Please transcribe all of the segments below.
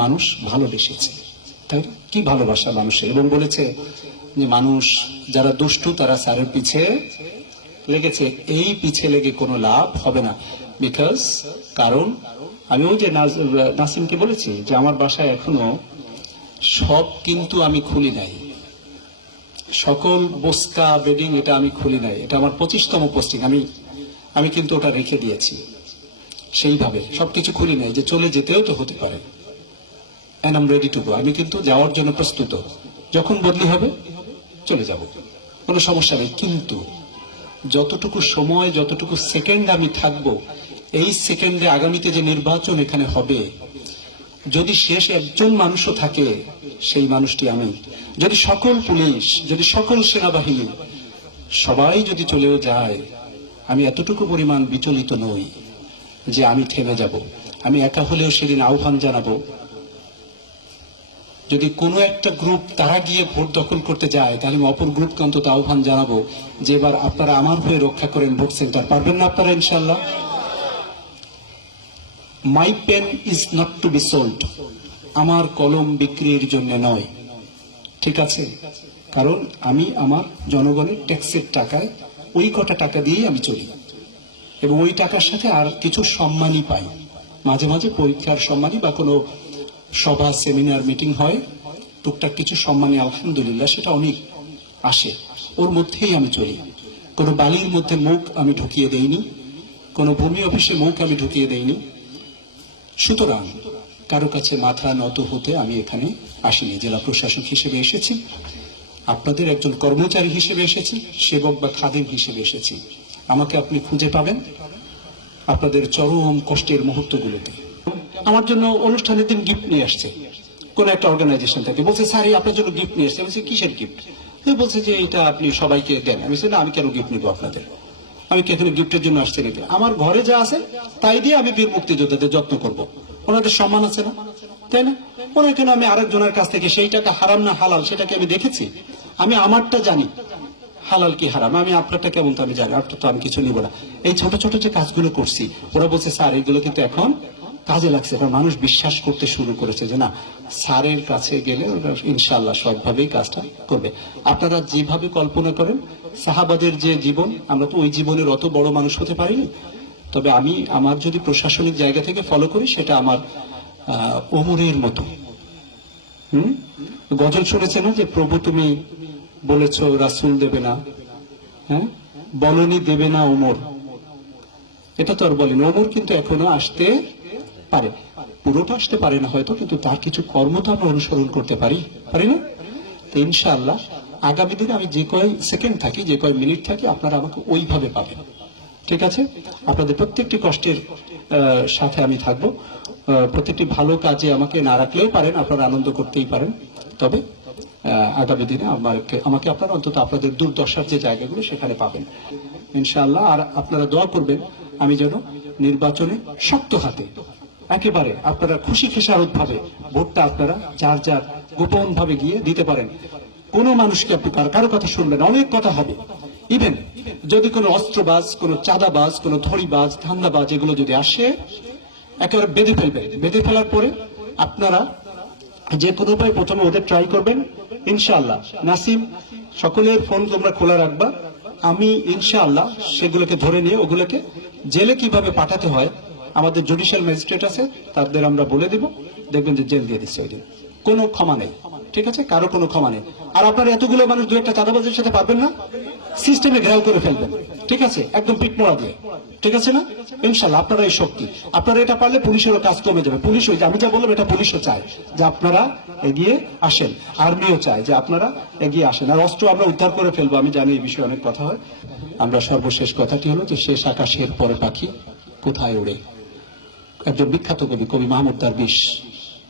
মানুষ ভালোবেসেছে, তাই কি ভালোবাসা মানুষের, এবং বলেছে যে মানুষ যারা দুষ্টু তারা স্যারের পিছে লেগেছে, এই পিছে লেগে কোনো লাভ হবে না। বিকজ কারণ আমি ওই যে নাসিমকে বলেছি যে আমার বাসায় এখনো সব কিন্তু আমি খুলি নাই, সকল বস্কা বেডিং এটা আমি খুলি নাই, এটা আমার 25তম পোস্টিং, আমি কিন্তু ওটা রেখে দিয়েছি সেইভাবে, সবকিছু খুলি নাই, যে চলে যেতেও তো হতে পারে। And I am ready to go, আমি কিন্তু যাওয়ার জন্য প্রস্তুত, যখন বদলি হবে চলে যাব, কোনো সমস্যা নেই। কিন্তু যতটুকু সময়, যতটুকু সেকেন্ড আমি থাকবো, এই সেকেন্ডে আগামীতে যে নির্বাচন এখানে হবে, যদি শেষ একজন মানুষও থাকে সেই মানুষটি আমি। যদি সকল পুলিশ, যদি সকল সেনাবাহিনী সবাই যদি চলেও যায়, আমি এতটুকু পরিমাণ বিচলিত নই যে আমি থেমে যাব। আমি একা হলেও সেদিন আহ্বান জানাবো, যদি কোনো একটা গ্রুপ তারা গিয়ে ভোট দখল করতে যায়, তাহলে আমি অপর গ্রুপকে অন্তত আহ্বান জানাবো যে এবার আপনারা আমার হয়ে রক্ষা করেন ভোট সেন্টার। পারবেন না আপনারা ইনশাল্লাহ? My pen is not to be sold, আমার কলম বিক্রির জন্য নয়, ঠিক আছে? কারণ আমি আমার জনগণের ট্যাক্সের টাকায়, ওই কটা টাকা দিয়েই আমি চলি, এবং ওই টাকার সাথে আর কিছু সম্মানই পাই, মাঝে মাঝে পরীক্ষার সম্মানই বা কোনো সভা সেমিনার মিটিং হয়, টুকটাক কিছু সম্মানী আলহামদুলিল্লাহ সেটা অনেক আসে, ওর মধ্যেই আমি চলি। কোনো বালির মধ্যে মুখ আমি ঢুকিয়ে দেইনি, কোনো ভূমি অফিসে মুখ আমি ঢুকিয়ে দেইনি। সুতরাং কারো কাছে মাথা নত হতে আমি এখানে আসিনি, জেলা প্রশাসক হিসেবে এসেছি, আপনাদের একজন কর্মচারী হিসেবে এসেছি, সেবক বা খাদিম হিসেবে এসেছি। আমাকে আপনি খুঁজে পাবেন আপনাদের চরম কষ্টের মুহূর্তগুলোতে। আমার জন্য অনুষ্ঠানের দিন গিফট নিয়ে আসছে কোন একটা অর্গানাইজেশন থেকে, বলছে স্যার আপনার জন্য গিফট নিয়ে আসছে। বলছে কিসের গিফট? বলছে যে এটা আপনি সবাইকে দেন। আমি বলছি না, আমি কেন গিফট নিবো আপনাদের, আমি কি এখানে গিফটের জন্য আসছি নাকি? আমার ঘরে যা আছে তাই দিয়ে আমি বীর মুক্তিযোদ্ধাদের যত্ন করব, ওনাদের সম্মান আছে না, তাই না? ওনার কেন আমি আরেকজনের কাছ থেকে সেই টাকা হারাম না হালাল সেটাকে আমি দেখেছি, আমি আমারটা জানি হালাল কি হারাম, আমি আপনারটা কেমন তো আমি জানি, আপনার তো আমি কিছু নিব না। এই ছোট ছোট যে কাজগুলো করছি, ওরা বলছে স্যার এগুলো কিন্তু এখন কাজে লাগছে, কারণ মানুষ বিশ্বাস করতে শুরু করেছে যে না, স্যারের কাছে গেলে ওরা ইনশাল্লাহ সবভাবেই কাজটা করবে। আপনারা যেভাবে কল্পনা করেন সাহাবাদের যে জীবন, আমরা তো ওই জীবনের অত বড় মানুষ হতে পারিনি, তবে আমি আমার যদি প্রশাসনিক জায়গা থেকে ফলো করি, সেটা আমার ওমরের মতো। গজল শুনেছে না যে প্রভু তুমি বলেছ রাসূল দেবে না, হ্যাঁ বলনি দেবে না ওমর, এটা তো আর বলেন। ওমর কিন্তু এখনো আসতে পারে, পুরোটা আসতে পারে না হয়তো, কিন্তু তার কিছু কর্ম তো আমরা অনুসরণ করতে পারি না? তো ইনশাআল্লাহ আগামী দিনে আমি যে কয় সেকেন্ড থাকি, যে কয় মিনিট থাকি, আপনারা আমাকে ওইভাবে পাবেন, ঠিক আছে? আপনাদের প্রত্যেকটি কষ্টের সাথে আমি থাকবো, প্রত্যেকটি ভালো কাজে আমাকে না রাখলেও পারেন, আপনারা আনন্দ করতেই পারেন, তবে আগামী দিনে আমাকে আপনারা অন্তত আপনাদের দুর্দশার যে জায়গাগুলো সেখানে পাবেন ইনশাআল্লাহ। আর আপনারা দোয়া করবেন আমি যেন নির্বাচনে শক্ত হাতে একেবারে আপনারা খুশি খেসারত ভাবে ভোটটা আপনারা যার যার গোপন ভাবে গিয়ে দিতে পারেন। কোনো মানুষকে আপনি কারো কথা শুনবেন, অনেক কথা হবে, ইভেন যদি কোনো অস্ত্রবাজ, কোনো চাঁদাবাজ, কোনো ধড়িবাজ, ধান্দাবাজ এগুলো যদি আসে, একেবারে বেঁধে ফেলবেন। বেঁধে ফেলার পরে আপনারা যে কোনো উপায় প্রথমে ওদের ট্রাই করবেন ইনশাআল্লাহ। নাসিম সকলের ফোন তোমরা খোলা রাখবা, আমি ইনশাআল্লাহ সেগুলোকে ধরে নিয়ে ওগুলোকে জেলে কিভাবে পাঠাতে হয়, আমাদের জুডিশিয়াল ম্যাজিস্ট্রেট আছে, তাদের আমরা বলে দিব, দেখবেন যে জেল দিয়ে দিচ্ছে ওই দিন, কোনো ক্ষমা নেই, ঠিক আছে? কারো কোনো ক্ষমা নেই। আর আপনার এতগুলো মানুষ দু একটা চাঁদাবাজের সাথে পারবেন না, সিস্টেমে ঘেরাও করে ফেলবেন, ঠিক আছে? একদম পিঠ মোড়া দিয়ে, ঠিক আছে না? ইনশাল্লাহ আপনারা এই শক্তি, আপনারা এটা পারলে পুলিশেরও কাজ কমে যাবে। পুলিশ ওই আমি যা বললাম এটা পুলিশও চায় যে আপনারা এগিয়ে আসেন, আর্মিও চায় যে আপনারা এগিয়ে আসেন, আর অস্ত্র আমরা উদ্ধার করে ফেলবো। আমি জানি এই বিষয়ে অনেক কথা হয়, আমরা সর্বশেষ কথাটি হলো যে শেষ আকাশের পরে পাখি কোথায় ওড়ে। একজন বিখ্যাত কবি, কবি মাহমুদ দারবিশ,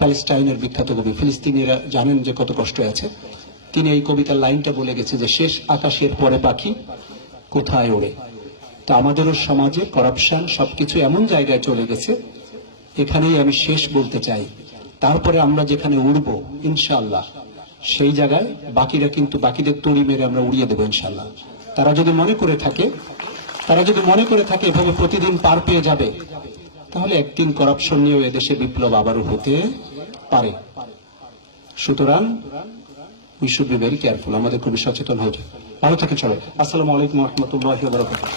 প্যালেস্টাইনের বিখ্যাত কবি, ফিলিস্তিনিরা জানেন যে কত কষ্ট আছে, তিনি এই কবিতার লাইনটা বলে গেছে যে শেষ আকাশের পরে পাখি কোথায় ওড়ে। তা আমাদেরও সমাজে করাপশন সবকিছু এমন জায়গায় চলে গেছে, এখানেই আমি শেষ বলতে চাই। তারপরে আমরা যেখানে উড়বো ইনশাআল্লাহ, সেই জায়গায় বাকিরা কিন্তু বাকিদের তড়ি মেরে আমরা উড়িয়ে দেবো ইনশাআল্লাহ। তারা যদি মনে করে থাকে এভাবে প্রতিদিন পার পেয়ে যাবে, তাহলে একদিন করাপশন নিয়েও এদেশে বিপ্লব আবারও হতে পারে। সুতরাং we should be very careful, আমাদের খুবই সচেতন হতে। ভালো থাকেন সবাই। আসসালামু আলাইকুম ওয়া রাহমাতুল্লাহি ওয়া বারাকাতুহু।